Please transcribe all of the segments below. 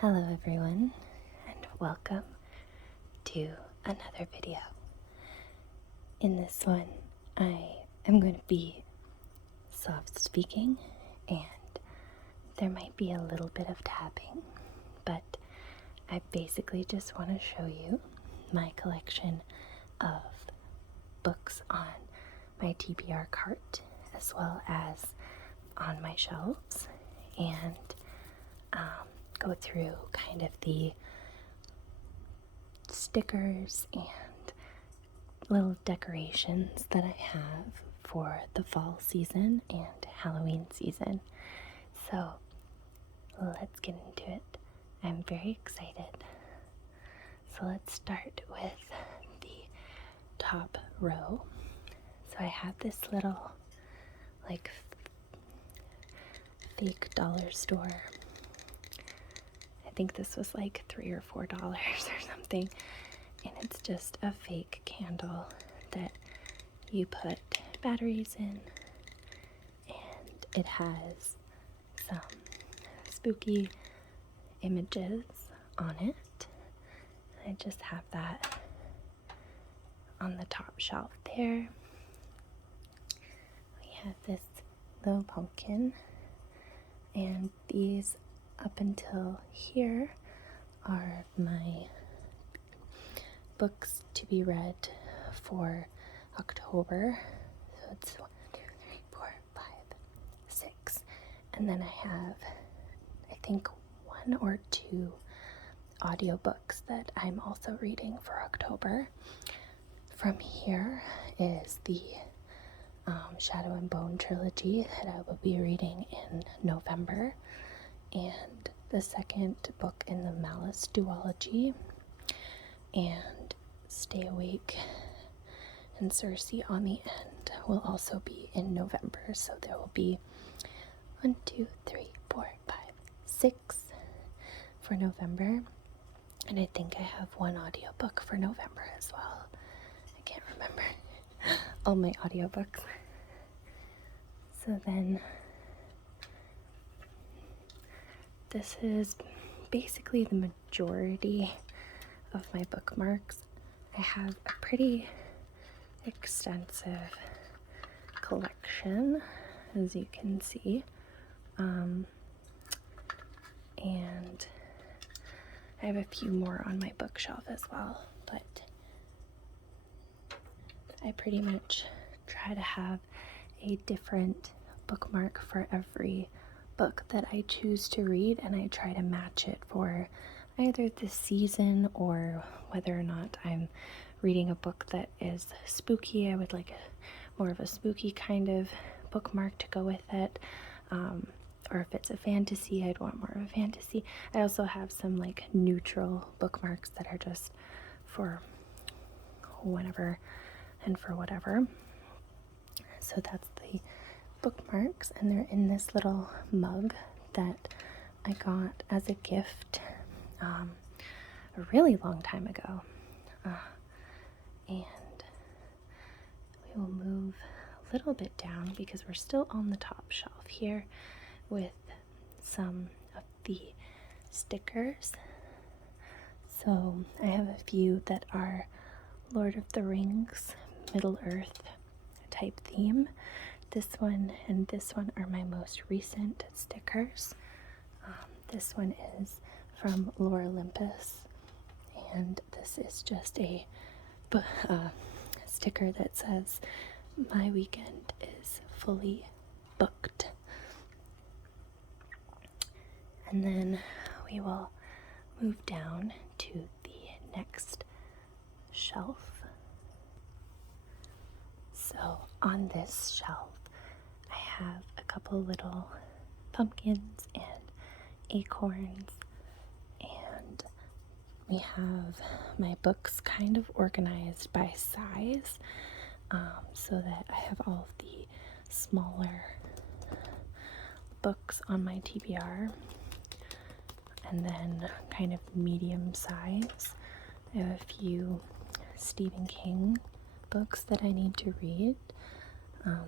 Hello everyone, and welcome to another video. In this one, I am going to be soft speaking, and there might be a little bit of tapping, but I basically just want to show you my collection of books on my TBR cart, as well as on my shelves, and go through kind of the stickers and little decorations that I have for the fall season and Halloween season. So let's get into it. I'm very excited. So let's start with the top row. So I have this little like fake dollar store. I think this was like $3 or $4 or something, and it's just a fake candle that you put batteries in, and it has some spooky images on it. I just have that on the top shelf there. We have this little pumpkin, and these up until here are my books to be read for October. So it's 1, 2, 3, 4, 5, 6. And then I have, I think, 1 or 2 audiobooks that I'm also reading for October. From here is the Shadow and Bone trilogy that I will be reading in November, and the second book in the Malice duology, and Stay Awake and Circe on the End will also be in November. So there will be 1, 2, 3, 4, 5, 6 for November, and I think I have 1 audiobook for November as well. I can't remember all my audiobooks. So then this is basically the majority of my bookmarks. I have a pretty extensive collection, as you can see, and I have a few more on my bookshelf as well, but I pretty much try to have a different bookmark for every book that I choose to read, and I try to match it for either the season or whether or not I'm reading a book that is spooky. I would like more of a spooky kind of bookmark to go with it, or if it's a fantasy, I'd want more of a fantasy. I also have some like neutral bookmarks that are just for whenever and for whatever. So that's the bookmarks, and they're in this little mug that I got as a gift a really long time ago. And we will move a little bit down because we're still on the top shelf here with some of the stickers. So I have a few that are Lord of the Rings, Middle Earth type theme. This one and this one are my most recent stickers. This one is from Lore Olympus, and this is just a sticker that says, "My weekend is fully booked." And then we will move down to the next shelf. So on this shelf, I have a couple little pumpkins and acorns, and we have my books kind of organized by size, so that I have all of the smaller books on my TBR, and then kind of medium size. I have a few Stephen King books that I need to read,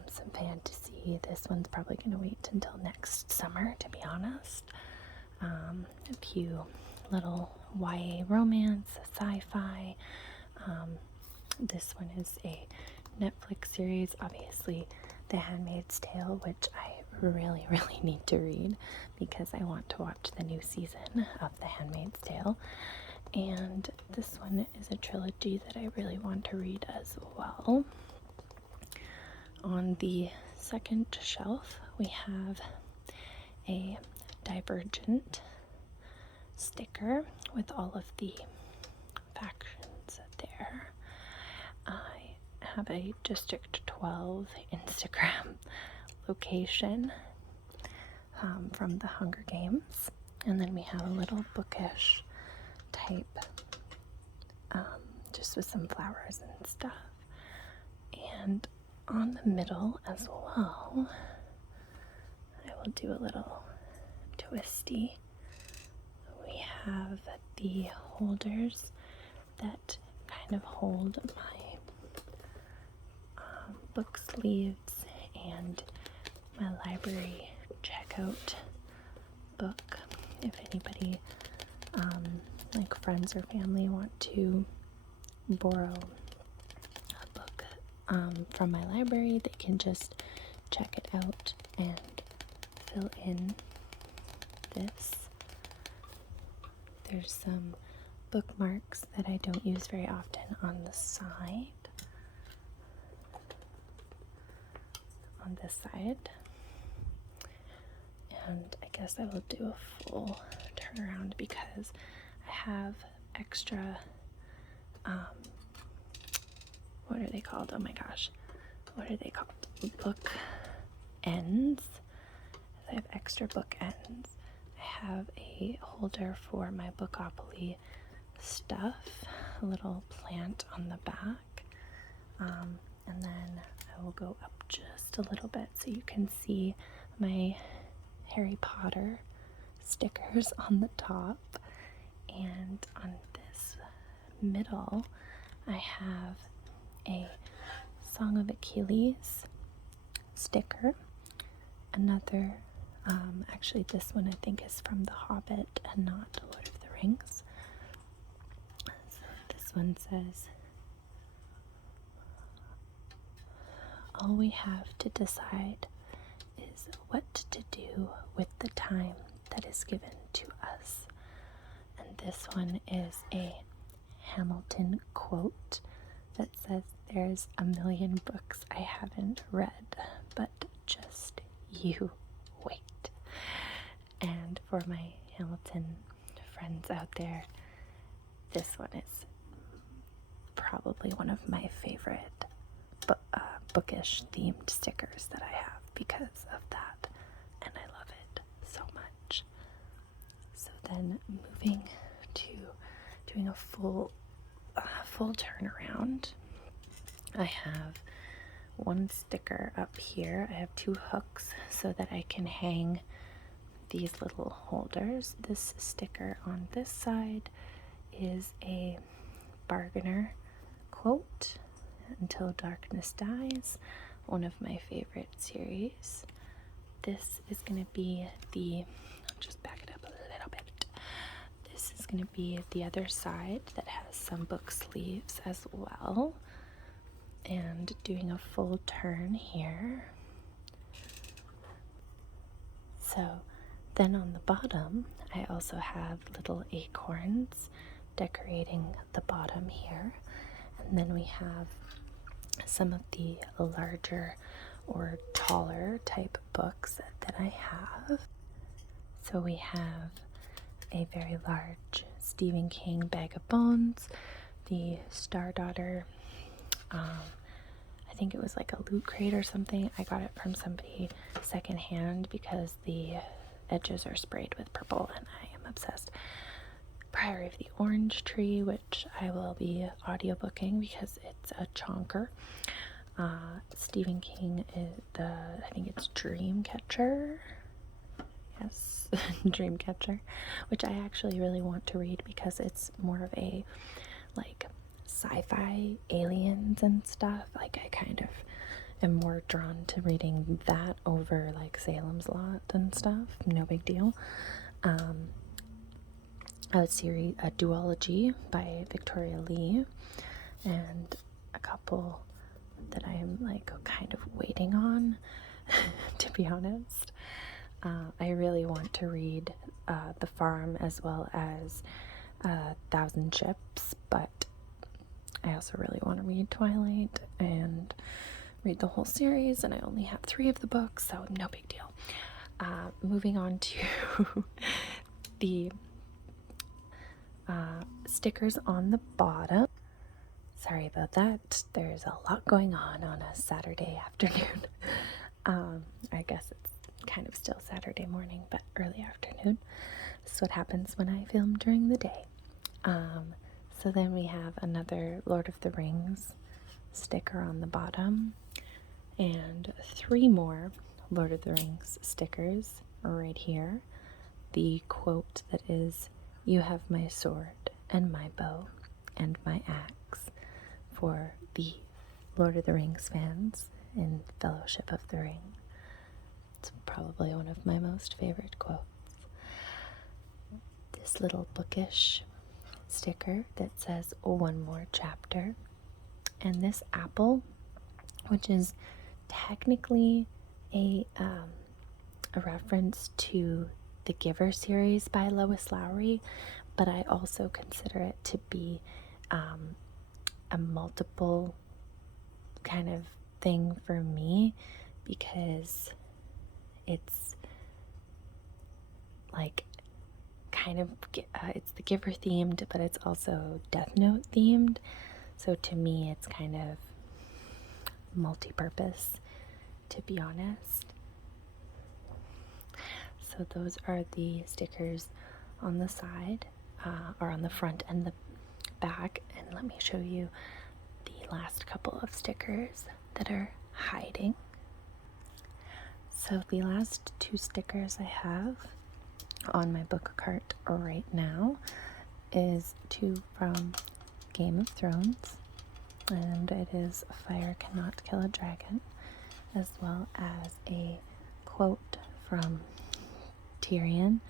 some fantasy. This one's probably going to wait until next summer, to be honest. a few little YA romance, sci-fi. This one is a Netflix series, obviously The Handmaid's Tale, which I really, really need to read because I want to watch the new season of The Handmaid's Tale. And this one is a trilogy that I really want to read as well. On the second shelf, we have a Divergent sticker with all of the factions there. I have a District 12 Instagram location from the Hunger Games. And then we have a little bookish type, just with some flowers and stuff. And on the middle as well, I will do a little twisty. We have the holders that kind of hold my book sleeves and my library checkout book. If anybody, like friends or family, want to borrow a book from my library, they can just check it out and fill in this. There's some bookmarks that I don't use very often on the side. On this side. And I guess I will do a full turnaround because I have extra, what are they called? Oh my gosh. What are they called? Book ends. I have extra book ends. I have a holder for my Bookopoly stuff, a little plant on the back, and then I will go up just a little bit so you can see my Harry Potter stickers on the top. And on this middle, I have a Song of Achilles sticker. Another, actually this one I think is from The Hobbit and not Lord of the Rings. So this one says, all we have to decide is what to do with the time that is given to us. And this one is a Hamilton quote that says, there's a million books I haven't read, but just you wait. And for my Hamilton friends out there, this one is probably one of my favorite bookish themed stickers that I have because of that, and I love it so much. So then moving to doing a full turnaround, I have one sticker up here. I have two hooks so that I can hang these little holders. This sticker on this side is a bargainer quote, Until Darkness Dies, one of my favorite series. This is going to be I'll just back it up a little bit. This is going to be the other side that has some book sleeves as well. And doing a full turn here. So then on the bottom, I also have little acorns decorating the bottom here. And then we have some of the larger or taller type books that I have. So we have a very large Stephen King Bag of Bones, the Star Daughter, I think it was like a Loot Crate or something. I got it from somebody secondhand because the edges are sprayed with purple and I am obsessed. Priory of the Orange Tree, which I will be audiobooking because it's a chonker. Stephen King is I think it's Dreamcatcher. Yes, Dreamcatcher, which I actually really want to read because it's more of a like sci-fi aliens and stuff. Like I kind of am more drawn to reading that over like Salem's Lot and stuff. No big deal. a duology by Victoria Lee, and a couple that I'm like kind of waiting on, to be honest. I really want to read The Farm as well as Thousand Ships, but I also really want to read Twilight and read the whole series, and I only have 3 of the books, so no big deal. Moving on to the stickers on the bottom. Sorry about that. There's a lot going on a Saturday afternoon. I guess it's kind of still Saturday morning, but early afternoon. This is what happens when I film during the day. So then we have another Lord of the Rings sticker on the bottom, and 3 more Lord of the Rings stickers right here. The quote that is, "You have my sword and my bow and my axe," for the Lord of the Rings fans in Fellowship of the Ring. It's probably one of my most favorite quotes. This little bookish sticker that says "One more chapter," and this apple, which is technically a reference to the Giver series by Lois Lowry, but I also consider it to be a multiple kind of thing for me, because it's like kind of it's the Giver themed, but it's also Death Note themed, so to me it's kind of multi-purpose, to be honest. So those are the stickers on the side, or on the front and the back, and let me show you the last couple of stickers that are hiding. So the last 2 stickers I have on my Bookcart right now is 2 from Game of Thrones, and it is "Fire cannot kill a dragon," as well as a quote from Tyrion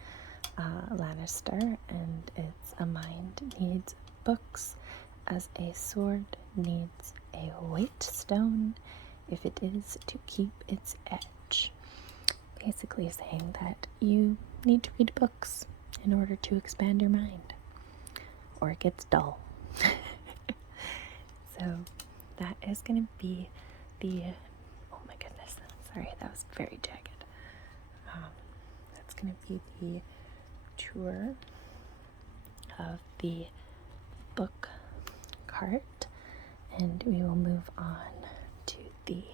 Lannister, and it's, "A mind needs books as a sword needs a weight stone if it is to keep its edge." Basically saying that you need to read books in order to expand your mind, or it gets dull. So that is going to be the, oh my goodness, sorry, that was very jagged. That's going to be the tour of the book cart, and we will move on to the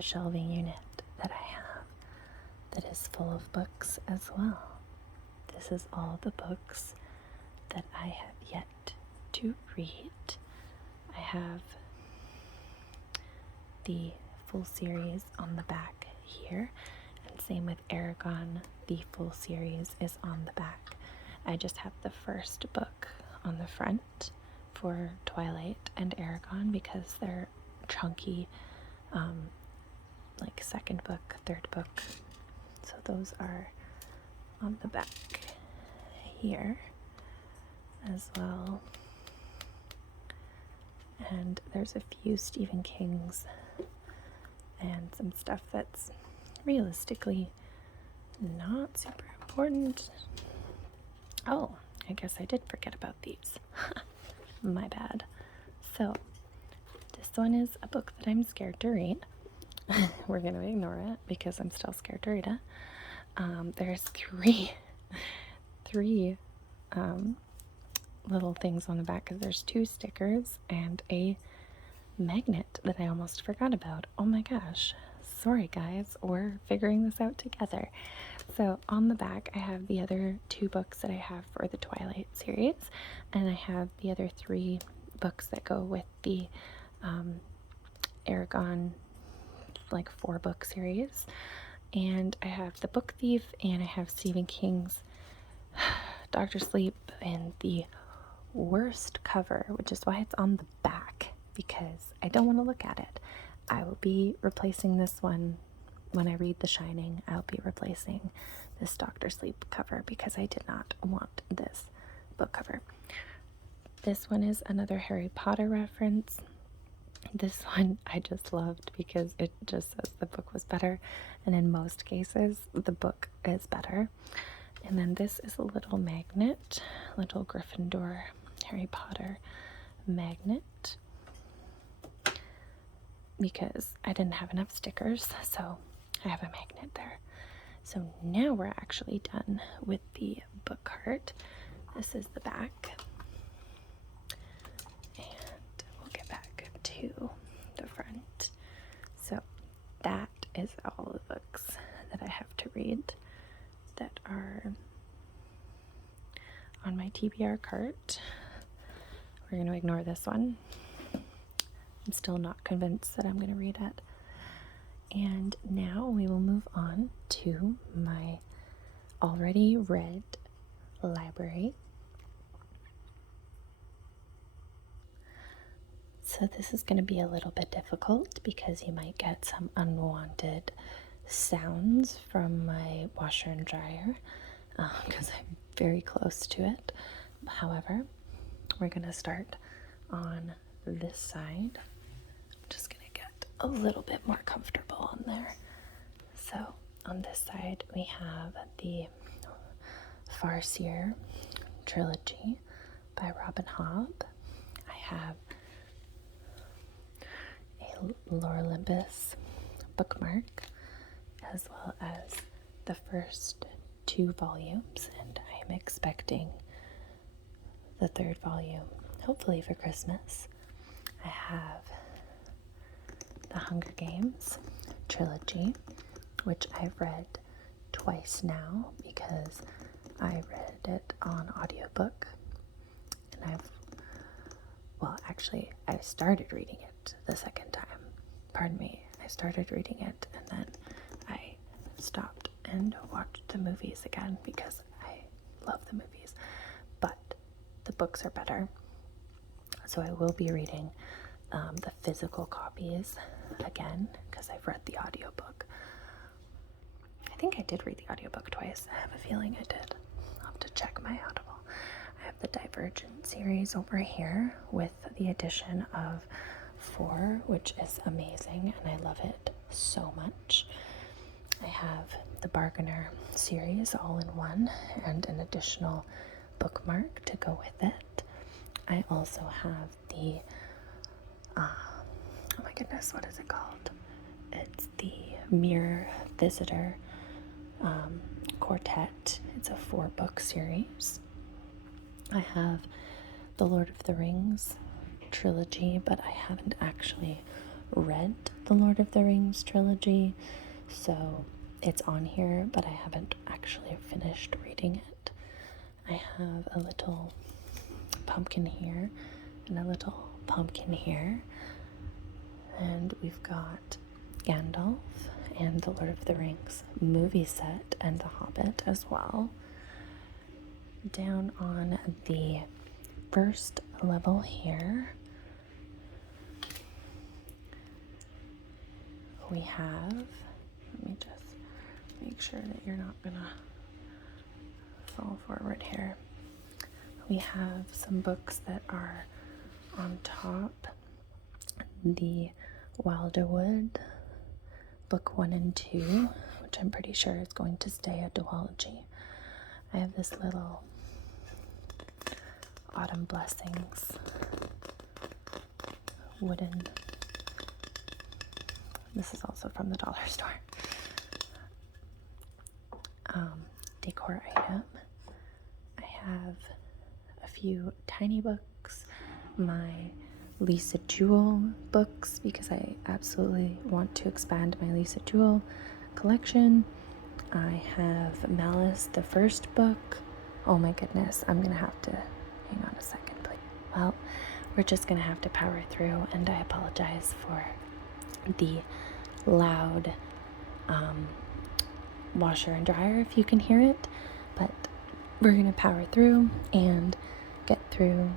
shelving unit that I have that is full of books as well. This is all the books that I have yet to read. I have the full series on the back here, and same with Aragon, the full series is on the back. I just have the first book on the front for Twilight and Aragon because they're chunky, like second book, third book. So those are on the back here as well. And there's a few Stephen King's and some stuff that's realistically not super important. Oh, I guess I did forget about these. My bad. So this one is a book that I'm scared to read. We're going to ignore it because I'm still scared to read it. There's three little things on the back, because there's 2 stickers and a magnet that I almost forgot about. Oh my gosh. Sorry guys, we're figuring this out together. So on the back I have the other 2 books that I have for the Twilight series, and I have the other 3 books that go with the Aragon, like 4-book series. And I have The Book Thief, and I have Stephen King's Dr. Sleep, and the worst cover, which is why it's on the back, because I don't want to look at it. I will be replacing this one when I read The Shining, I'll be replacing this Dr. Sleep cover because I did not want this book cover. This one is another Harry Potter reference. This one I just loved because it just says the book was better, and in most cases the book is better. And then this is a little magnet, little Gryffindor Harry Potter magnet, because I didn't have enough stickers, so I have a magnet there. So now we're actually done with the book cart. This is the back. And we'll get back to the front. So that is all the books that I have to read that are on my TBR cart. We're going to ignore this one. I'm still not convinced that I'm going to read it. And now we will move on to my already read library. So this is going to be a little bit difficult because you might get some unwanted sounds from my washer and dryer because I'm very close to it. However, we're going to start on this side. I'm just going to get a little bit more comfortable on there. So on this side we have the Farseer trilogy by Robin Hobb. I have a Lore Olympus bookmark, as well as the first 2 volumes, and I am expecting the 3rd volume, hopefully for Christmas. I have the Hunger Games trilogy, which I've read twice now because I read it on audiobook, and I started reading it the second time. Pardon me, I started reading it and then I stopped and watched the movies again because I love the movies, but the books are better. So I will be reading the physical copies again because I've read the audiobook. I think I did read the audiobook twice. I have a feeling I did. I'll have to check my Audible. I have the Divergent series over here with the addition of 4, which is amazing, and I love it so much. I have the Bargainer series all in one and an additional bookmark to go with it. I also have the, oh my goodness, what is it called? It's the Mirror Visitor Quartet. It's a 4-book series. I have the Lord of the Rings trilogy, but I haven't actually read the Lord of the Rings trilogy, so it's on here, but I haven't actually finished reading it. I have a little pumpkin here and a little pumpkin here, and we've got Gandalf and the Lord of the Rings movie set and The Hobbit as well. Down on the first level here, we have, let me just make sure that you're not gonna fall forward here. We have some books that are on top. The Wilderwood, book 1 and 2, which I'm pretty sure is going to stay a duology. I have this little Autumn Blessings wooden, this is also from the dollar store, decor item. I have a few tiny books, my Lisa Jewell books, because I absolutely want to expand my Lisa Jewell collection. I have Malice, the first book. Oh my goodness, I'm gonna have to hang on a second, please. Well, we're just gonna have to power through, and I apologize for the loud washer and dryer if you can hear it, but we're gonna power through and get through.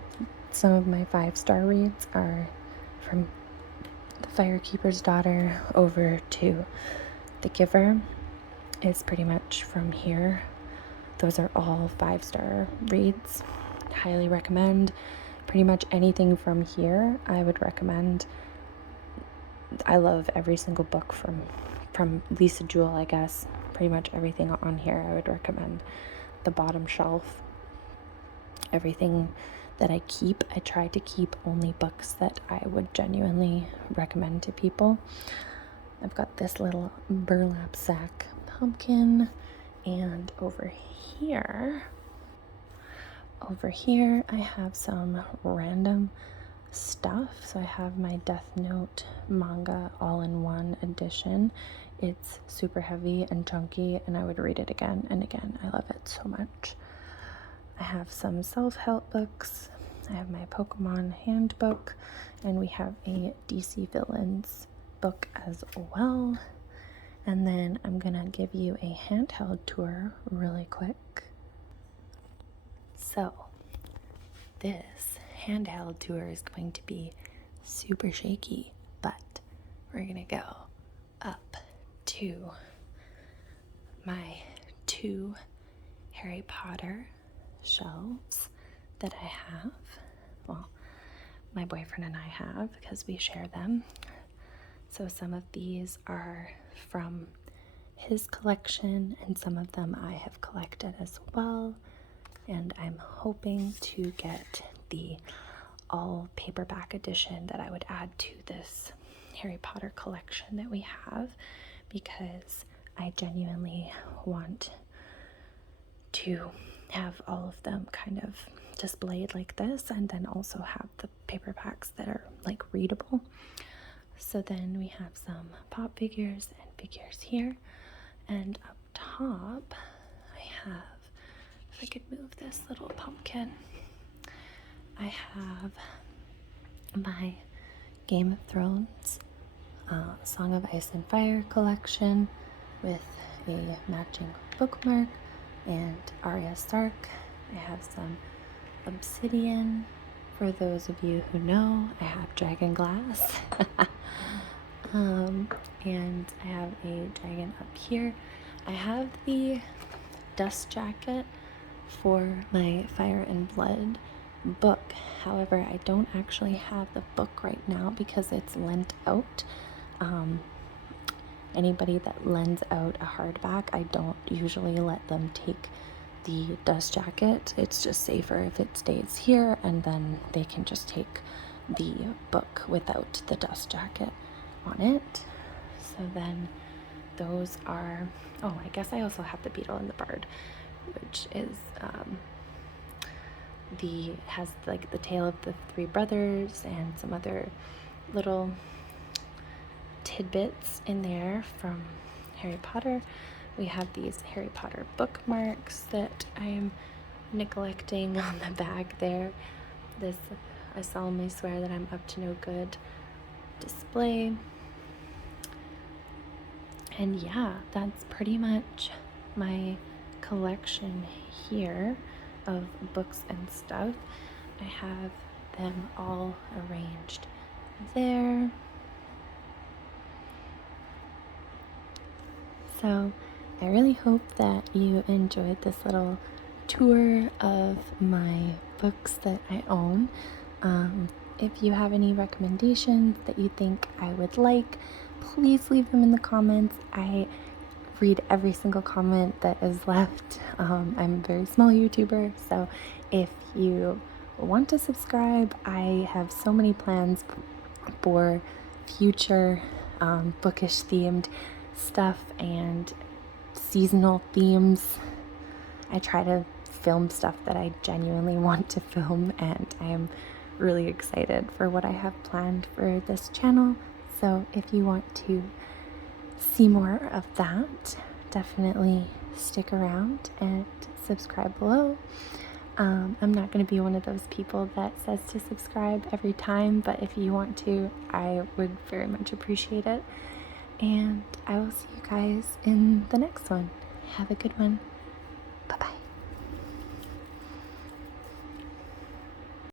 Some of my 5-star reads are from The Firekeeper's Daughter over to The Giver is pretty much from here. Those are all 5-star reads. Highly recommend. Pretty much anything from here I would recommend. I love every single book from Lisa Jewell, I guess. Pretty much everything on here I would recommend. The bottom shelf, everything that I keep, I try to keep only books that I would genuinely recommend to people. I've got this little burlap sack pumpkin, and over here I have some random stuff. So I have my Death Note manga all-in-one edition. It's super heavy and chunky, and I would read it again and again. I love it so much. I have some self-help books. I have my Pokemon handbook, and we have a DC Villains book as well. And then I'm gonna give you a handheld tour really quick. So this handheld tour is going to be super shaky, but we're gonna go up to my 2 Harry Potter shelves that I have. Well, my boyfriend and I have, because we share them. So some of these are from his collection, and some of them I have collected as well. And I'm hoping to get the all paperback edition that I would add to this Harry Potter collection that we have, because I genuinely want to have all of them kind of displayed like this, and then also have the paperbacks that are like readable. So then we have some pop figures and figures here, and up top I have, if I could move this little pumpkin, I have my Game of Thrones Song of Ice and Fire collection with a matching bookmark and Arya Stark. I have some obsidian. For those of you who know, I have dragon glass. And I have a dragon up here. I have the dust jacket for my Fire and Blood book. However, I don't actually have the book right now because it's lent out. Anybody that lends out a hardback, I don't usually let them take the dust jacket. It's just safer if it stays here, and then they can just take the book without the dust jacket on it. So then those are, oh, I guess I also have the Beetle and the Bard, which is has like the tale of the 3 brothers and some other little tidbits in there from Harry Potter. We have these Harry Potter bookmarks that I'm neglecting on the back there. This, I solemnly swear that I'm up to no good display. And yeah, that's pretty much my collection here of books and stuff. I have them all arranged there. So I really hope that you enjoyed this little tour of my books that I own. If you have any recommendations that you think I would like, please leave them in the comments. I read every single comment that is left. I'm a very small YouTuber, so if you want to subscribe, I have so many plans for future bookish themed stuff and seasonal themes. I try to film stuff that I genuinely want to film, and I am really excited for what I have planned for this channel. So if you want to see more of that, definitely stick around and subscribe below. I'm not going to be one of those people that says to subscribe every time, but if you want to, I would very much appreciate it. And I will see you guys in the next one. Have a good one. Bye-bye.